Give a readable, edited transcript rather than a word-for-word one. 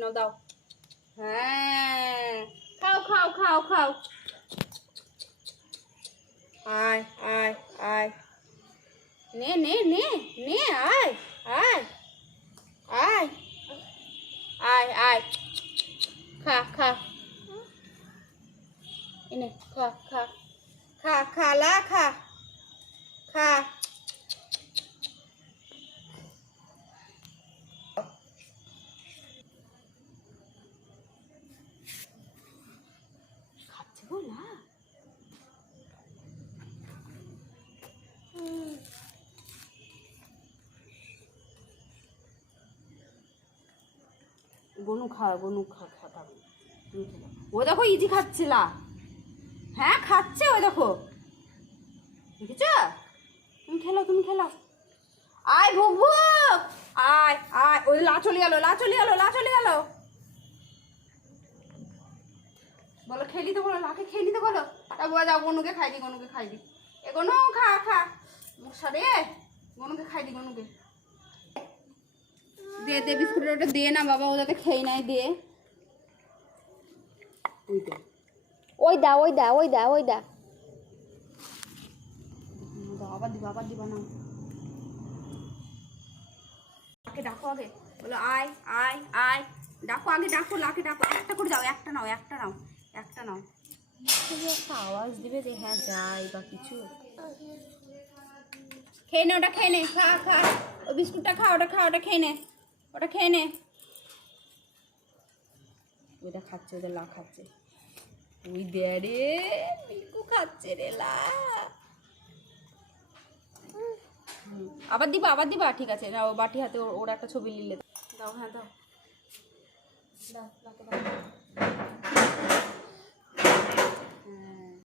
নাও দাও। হ্যাঁ খাও খাও খাও খাও। আয় আয় আয়, নে নে নে নে, আয় আয় আয় আয় আয়, খা খা, এনে খা খা খা, খালা খা খা। খাচ্ছে গো না, গনু খা, গনু খা খা খা। ও দেখো ইজি খাচ্ছিলা, হ্যাঁ খাচ্ছে, ওই দেখো দেখেছ, তুমি খেলো তুমি খেলো। আয় বুবু, আয় আয়, ওই লা চলে গেল, লা চলে গেল, লা চলে গেল। বলো খেয়ে নিতে, বলো লাকে খেয়ে নিতে বলো। তা বলে যাও গনুকে খাই দি, গনুকে খাই দি। এ গনু খা খা, মশা রে, গনুকে খাই দি, গনুকে দে দে, বিস্কুটের ওটা দে না বাবা, ও যাতে খেয়ে নেয়, দে। ওই দা ওই দা ওই দা ওই দা, আবার দিবা, আবার দিবা না। লাকে ডাকো আগে, বলো আয় আয় আয়, ডাকো আগে, ডাকো লাকে ডাকো। একটা করে দাও, একটা নাও, একটা নাও, একটা নাও। একটা আওয়াজ দিবে যে হ্যাঁ যাই বা কিছু। খেয়ে নে ওটা, খেয়ে নে, খা খা, ওই বিস্কুটটা খা, ওটা খা, ওটা খেয়ে নে, ওটা খেয়ে নে। ওইটা খাচ্ছে, ওদের লা খাচ্ছে, ওই দে রে, মিল্কু খাচ্ছে রে লা। আবার দিবা, আবার দিবা, ঠিক আছে না, ও বাটি হাতে ওর একটা ছবি নিলে দাও, হ্যাঁ দাও দাও, লাকে দাও।